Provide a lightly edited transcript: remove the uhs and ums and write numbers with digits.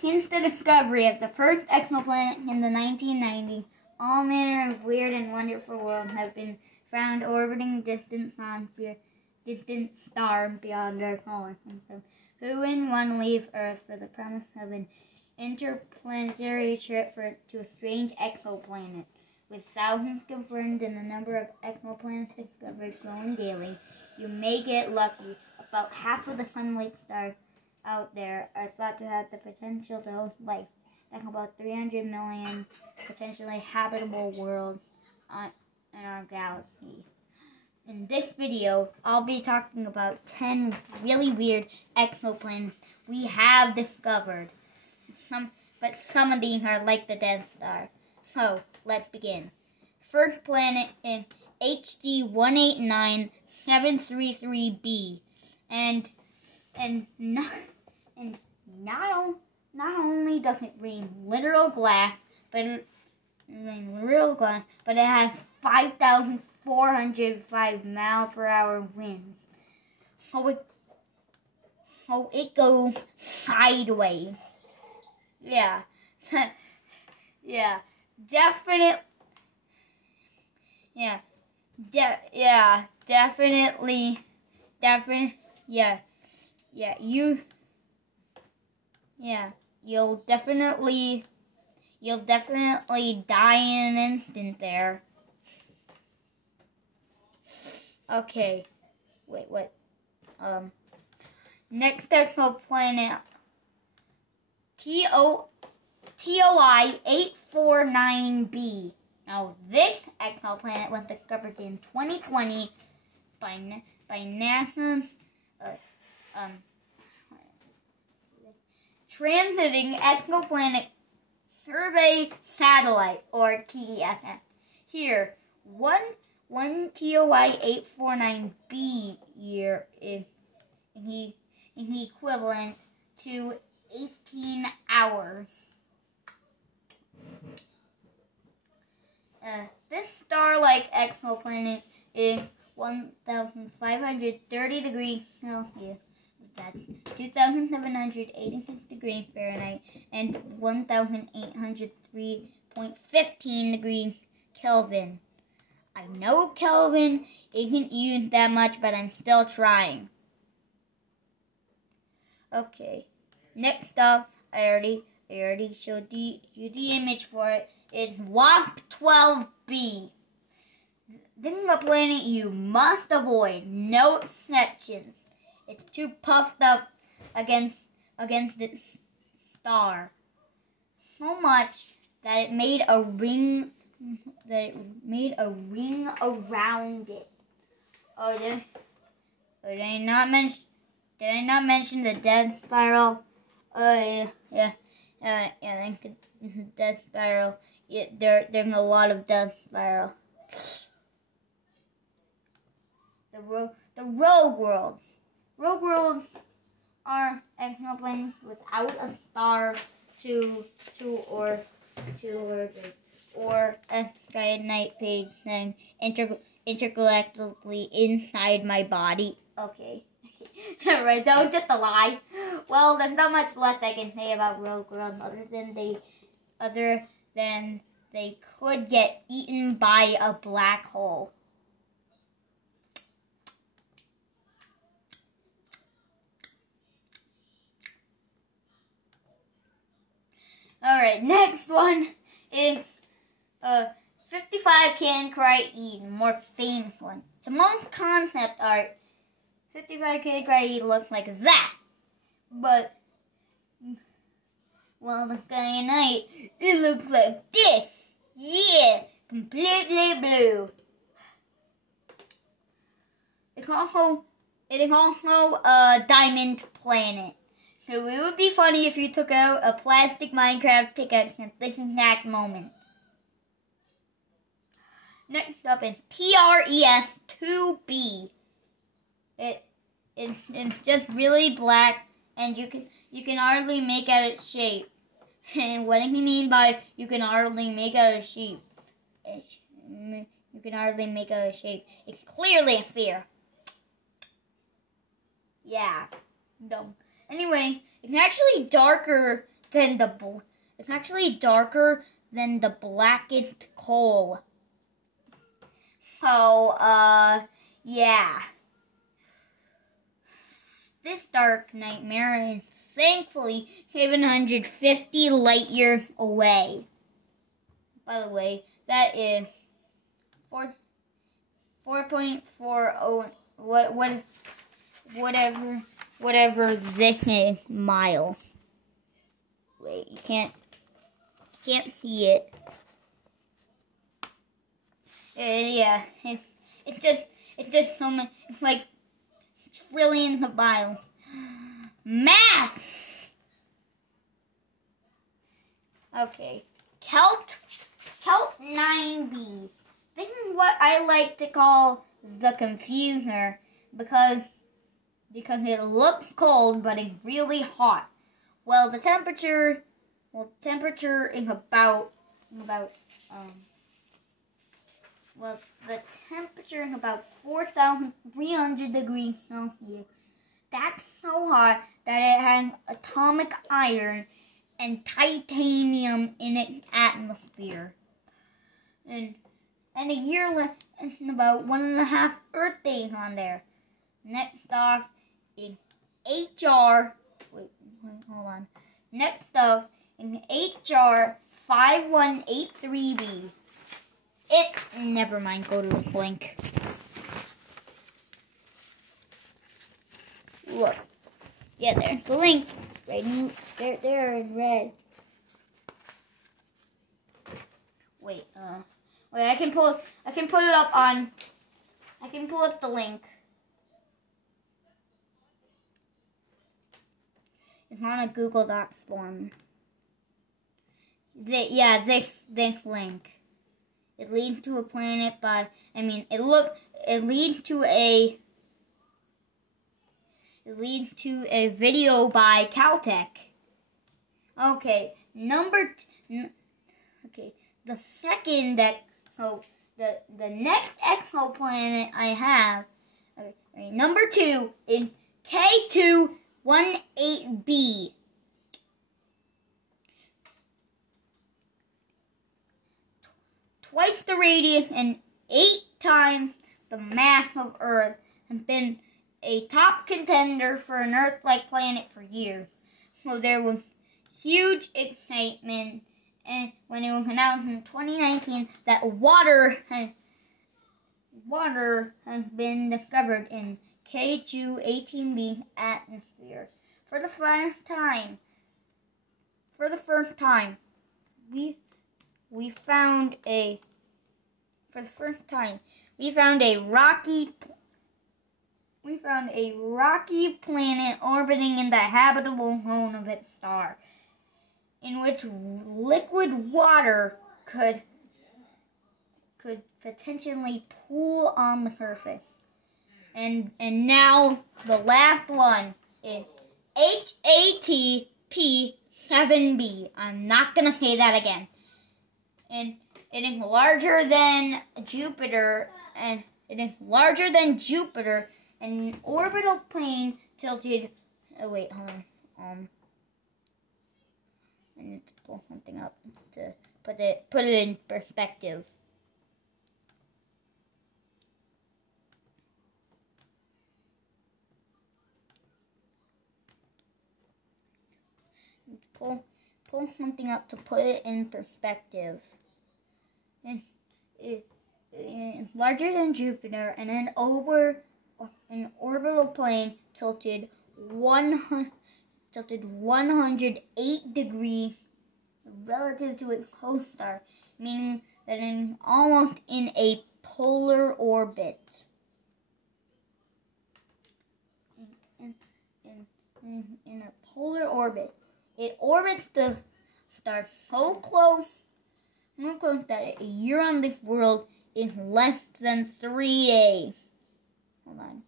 Since the discovery of the first exoplanet in the 1990s, all manner of weird and wonderful worlds have been found orbiting distant star beyond our solar system. Who in one leave Earth for the promise of an interplanetary trip to a strange exoplanet? With thousands confirmed and the number of exoplanets discovered growing daily, you may get lucky. About half of the sun-like stars out there are thought to have the potential to host life. That's about 300 million potentially habitable worlds in our galaxy. In this video, I'll be talking about 10 really weird exoplanets we have discovered. But some of these are like the Death Star. So, let's begin. First planet is HD 189733b, and not only does it rain literal glass, but it has 5,405 mph winds. So it goes sideways. Yeah. Yeah. Definitely. Yeah. Definitely. Yeah. You'll definitely die in an instant there. Okay. Wait, what? Next exoplanet, TOI 849b. Now, this exoplanet was discovered in 2020 by NASA's Transiting Exoplanet Survey Satellite, or TESS. Here, one TOI 849b year is equivalent to 18 hours. This star-like exoplanet is 1,530 degrees Celsius. That's 2,786 degrees Fahrenheit and 1,803.15 degrees Kelvin. I know Kelvin isn't used that much, but I'm still trying. Okay, next up, I already showed you the image for it. It's WASP 12b. This is a planet you must avoid. No exceptions. It's too puffed up against its star, so much that it made a ring. Around it. Oh, did I not mention the death spiral? Yeah. Death spiral. Yeah, there's a lot of death spiral. The rogue worlds. Rogue worlds are exoplanets without a star to orbit, or a sky at night page saying intergalactically inside my body. Okay. Right, that was just a lie. Well, there's not much left I can say about rogue worlds other than they could get eaten by a black hole. Alright, next one is 55 Cancri-E, the more famous one. To most concept art, 55 Cancri-E looks like that. But, well, the sky at night, it looks like this. Yeah, completely blue. It is also a diamond planet. So it would be funny if you took out a plastic Minecraft pickaxe at this exact moment. Next up is TRES-2b. It's just really black, and you can hardly make out its shape. And what does he mean by you can hardly make out a shape? You can hardly make out a shape. It's clearly a sphere. Yeah, dumb. Anyway, it's actually darker than it's actually darker than the blackest coal. So, yeah. This dark nightmare is thankfully 750 light years away. By the way, that is 4.40 whatever this is miles. Wait, you can't see it. Yeah, it's just so much. It's like trillions of miles. Math. Okay, Kelt 9b. This is what I like to call the confuser because it looks cold but it's really hot. Well, the temperature is about the temperature is about 4,300 degrees Celsius. That's so hot that it has atomic iron and titanium in its atmosphere. And a year left, it's about 1.5 Earth days on there. Next off is HR. Wait, hold on. Next up is HR 5183b. Never mind. Go to this link. Look. Yeah, there's the link. Right there in red. Wait, I can pull up the link. It's on a Google Docs form. This link. It leads to a planet it leads to a video by Caltech. Okay, the next exoplanet I have, number 2 is K218b. Twice the radius and 8 times the mass of Earth, and been a top contender for an Earth-like planet for years. So there was huge excitement and when it was announced in 2019 that water has been discovered in K218b's atmosphere. For the first time, we found a rocky planet orbiting in the habitable zone of its star, in which liquid water could potentially pool on the surface. And now the last one is HATP7b. I'm not gonna say that again. And it is larger than Jupiter, and an orbital plane tilted. Oh wait, hold on. I need to pull something up to put it in perspective. Pull something up to put it in perspective. It's larger than Jupiter, and an orbital plane tilted 108 degrees relative to its host star, meaning that it's almost in a polar orbit. In a polar orbit. It orbits the star so close that a year on this world is less than 3 days. Hold on.